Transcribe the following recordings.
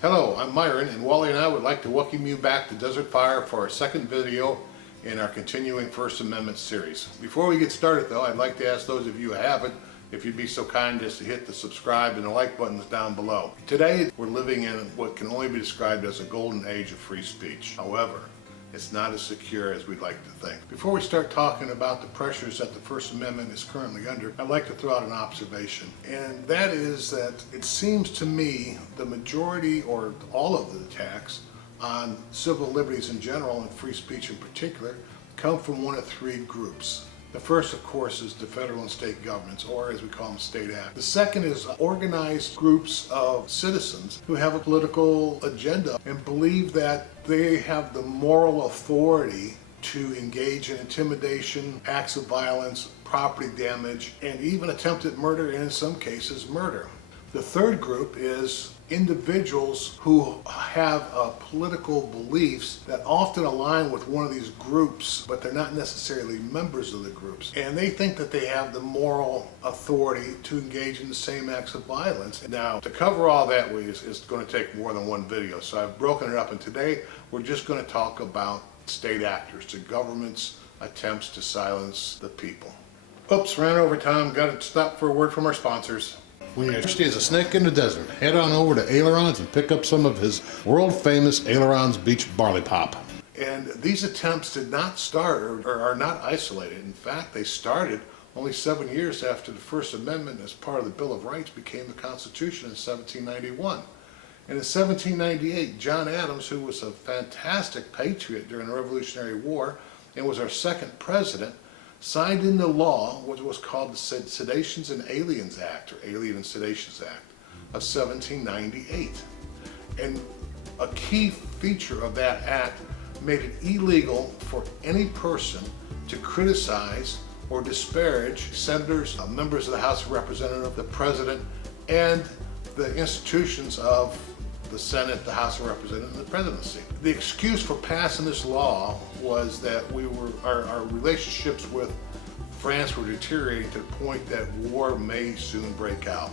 Hello, I'm Myron, and Wally and I would like to welcome you back to Desert Phire for our second video in our continuing First Amendment series. Before we get started though, I'd like to ask those of you who haven't, if you'd be so kind as to hit the subscribe and the like buttons down below. Today, we're living in what can only be described as a golden age of free speech. However, it's not as secure as we'd like to think. Before we start talking about the pressures that the First Amendment is currently under, I'd like to throw out an observation. And that is that it seems to me the majority or all of the attacks on civil liberties in general and free speech in particular come from one of three groups. The first, of course, is the federal and state governments, or as we call them, state actors. The second is organized groups of citizens who have a political agenda and believe that they have the moral authority to engage in intimidation, acts of violence, property damage, and even attempted murder, and in some cases, murder. The third group is individuals who have political beliefs that often align with one of these groups, but they're not necessarily members of the groups. And they think that they have the moral authority to engage in the same acts of violence. Now, to cover all that is going to take more than one video, so I've broken it up, and today we're just going to talk about state actors, the government's attempts to silence the people. Oops, ran over time, got to stop for a word from our sponsors. When you're thirsty as a snake in the desert, head on over to Ailerons and pick up some of his world-famous Ailerons Beach Barley Pop. And these attempts did not start or are not isolated. In fact, they started only 7 years after the First Amendment as part of the Bill of Rights became the Constitution in 1791. And in 1798, John Adams, who was a fantastic patriot during the Revolutionary War and was our second president, signed into law what was called the Sedations and Aliens Act, or Alien and Sedations Act, of 1798. And a key feature of that act made it illegal for any person to criticize or disparage senators, members of the House of Representatives, the President, and the institutions of the Senate, the House of Representatives, and the presidency. The excuse for passing this law was that our relationships with France were deteriorating to the point that war may soon break out.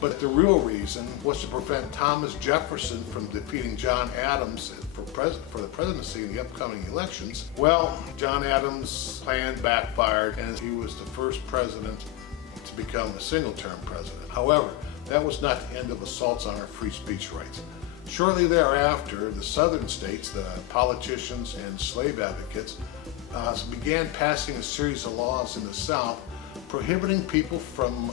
But the real reason was to prevent Thomas Jefferson from defeating John Adams for the presidency in the upcoming elections. Well, John Adams' plan backfired, and he was the first president to become a single-term president. However, that was not the end of assaults on our free speech rights. Shortly thereafter, the southern states, the politicians and slave advocates, began passing a series of laws in the South prohibiting people from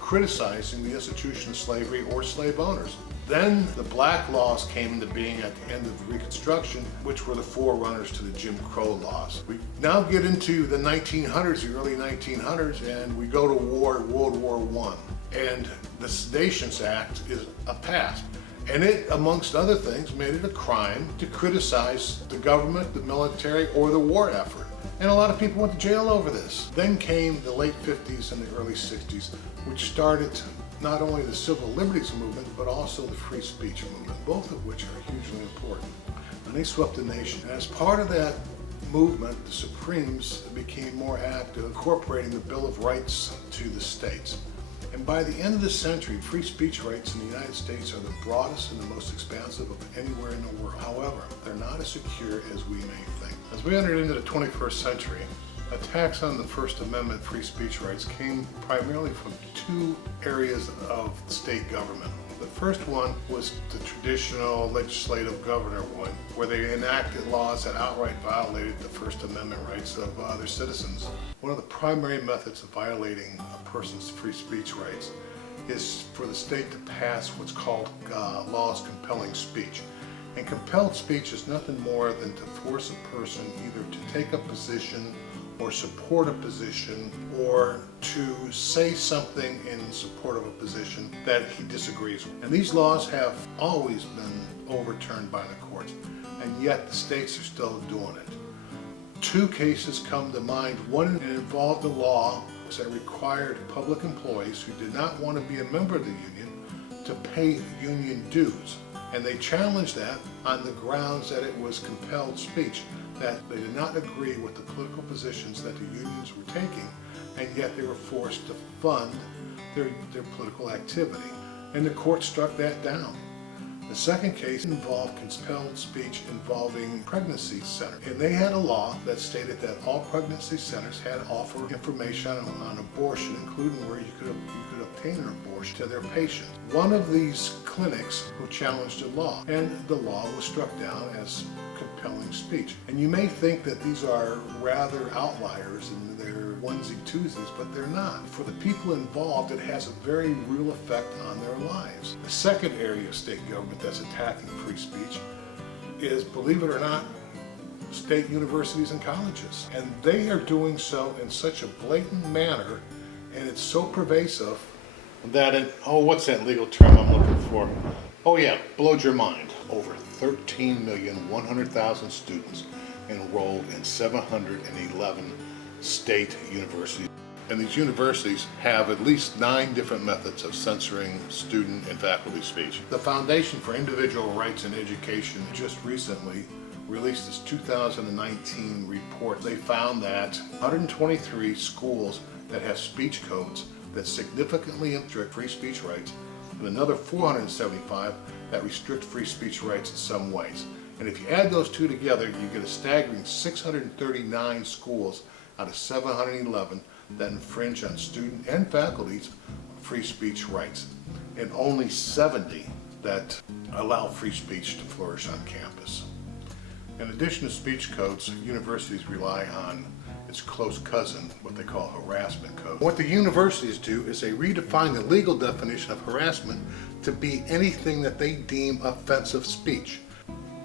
criticizing the institution of slavery or slave owners. Then the black laws came into being at the end of Reconstruction, which were the forerunners to the Jim Crow laws. We now get into the 1900s, the early 1900s, and we go to World War I. And the Sedations Act is passed. And it, amongst other things, made it a crime to criticize the government, the military, or the war effort. And a lot of people went to jail over this. Then came the late 50s and the early 60s, which started not only the civil liberties movement, but also the free speech movement, both of which are hugely important. And they swept the nation. And as part of that movement, the Supremes became more active, incorporating the Bill of Rights to the states. And by the end of the century, free speech rights in the United States are the broadest and the most expansive of anywhere in the world. However, they're not as secure as we may think. As we entered into the 21st century, attacks on the First Amendment free speech rights came primarily from two areas of state government. The first one was the traditional legislative governor one, where they enacted laws that outright violated the First Amendment rights of other citizens. One of the primary methods of violating a person's free speech rights is for the state to pass what's called laws compelling speech. And compelled speech is nothing more than to force a person either to take a position or support a position, or to say something in support of a position that he disagrees with. And these laws have always been overturned by the courts, and yet the states are still doing it. Two cases come to mind. One involved a law that required public employees who did not want to be a member of the union to pay union dues. And they challenged that on the grounds that it was compelled speech, that they did not agree with the political positions that the unions were taking, and yet they were forced to fund their political activity. And the court struck that down. The second case involved compelled speech involving pregnancy centers. And they had a law that stated that all pregnancy centers had to offer information on abortion, including where you could obtain an abortion to their patients. One of these clinics who challenged the law, and the law was struck down as compelling speech. And you may think that these are rather outliers and they're onesie-twosies, but they're not. For the people involved, it has a very real effect on their lives. The second area of state government that's attacking free speech is, believe it or not, state universities and colleges. And they are doing so in such a blatant manner, and it's so pervasive that it, what's that legal term I'm looking for? Oh yeah, blows your mind. Over 13,100,000 students enrolled in 711 state universities. And these universities have at least 9 different methods of censoring student and faculty speech. The Foundation for Individual Rights in Education just recently released its 2019 report. They found that 123 schools that have speech codes that significantly restrict free speech rights, and another 475 that restrict free speech rights in some ways. And if you add those two together, you get a staggering 639 schools out of 711 that infringe on student and faculty's free speech rights, and only 70 that allow free speech to flourish on campus. In addition to speech codes, universities rely on its close cousin, what they call harassment code. What the universities do is they redefine the legal definition of harassment to be anything that they deem offensive speech,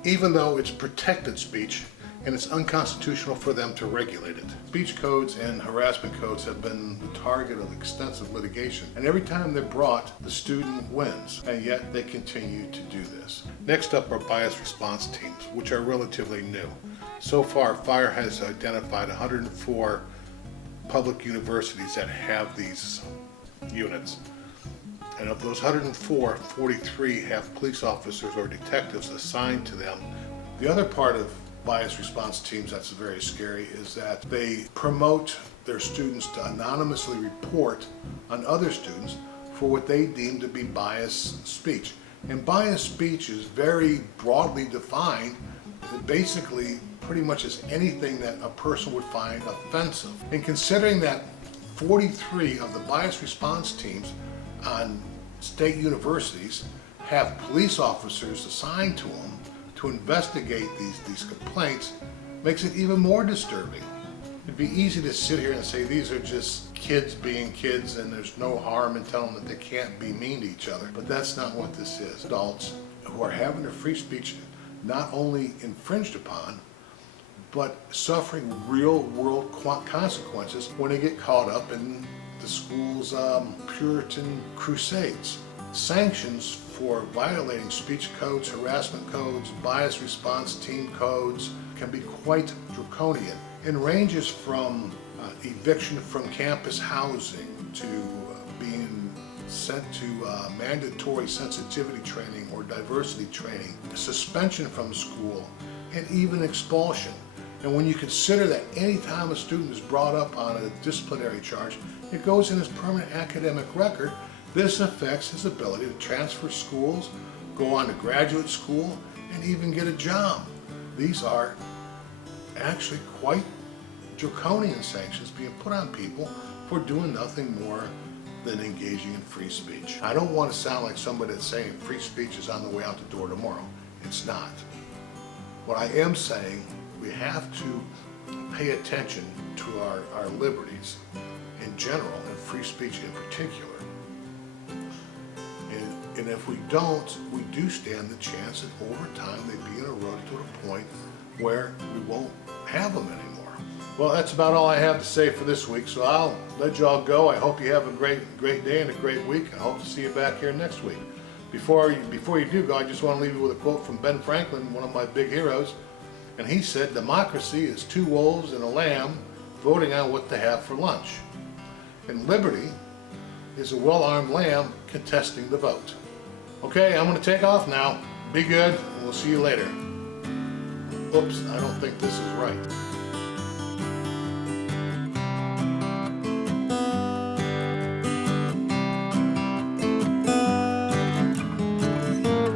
even though it's protected speech and it's unconstitutional for them to regulate it. Speech codes and harassment codes have been the target of extensive litigation, and every time they're brought, the student wins, and yet they continue to do this. Next up are bias response teams, which are relatively new. So far, Phire has identified 104 public universities that have these units. And of those 104, 43 have police officers or detectives assigned to them. The other part of bias response teams that's very scary is that they promote their students to anonymously report on other students for what they deem to be biased speech. And biased speech is very broadly defined. It basically pretty much is anything that a person would find offensive. And considering that 43 of the bias response teams on state universities have police officers assigned to them to investigate these complaints, makes it even more disturbing. It'd be easy to sit here and say these are just kids being kids and there's no harm in telling them that they can't be mean to each other, but that's not what this is. Adults who are having their free speech not only infringed upon, but suffering real world consequences when they get caught up in the school's Puritan crusades. Sanctions for violating speech codes, harassment codes, bias response team codes can be quite draconian and ranges from eviction from campus housing to being sent to mandatory sensitivity training or diversity training, suspension from school, and even expulsion. And when you consider that any time a student is brought up on a disciplinary charge, it goes in his permanent academic record, this affects his ability to transfer schools, go on to graduate school, and even get a job. These are actually quite draconian sanctions being put on people for doing nothing more than engaging in free speech. I don't want to sound like somebody that's saying free speech is on the way out the door tomorrow. It's not. What I am saying, we have to pay attention to our liberties in general and free speech in particular. And if we don't, we do stand the chance that over time they be eroded to a point where we won't have them anymore. Well, that's about all I have to say for this week, so I'll let you all go. I hope you have a great day and a great week. I hope to see you back here next week. Before you do go, I just want to leave you with a quote from Ben Franklin, one of my big heroes. And he said, "Democracy is 2 wolves and a lamb voting on what to have for lunch. And liberty is a well-armed lamb contesting the vote." Okay, I'm going to take off now. Be good, and we'll see you later. Oops, I don't think this is right.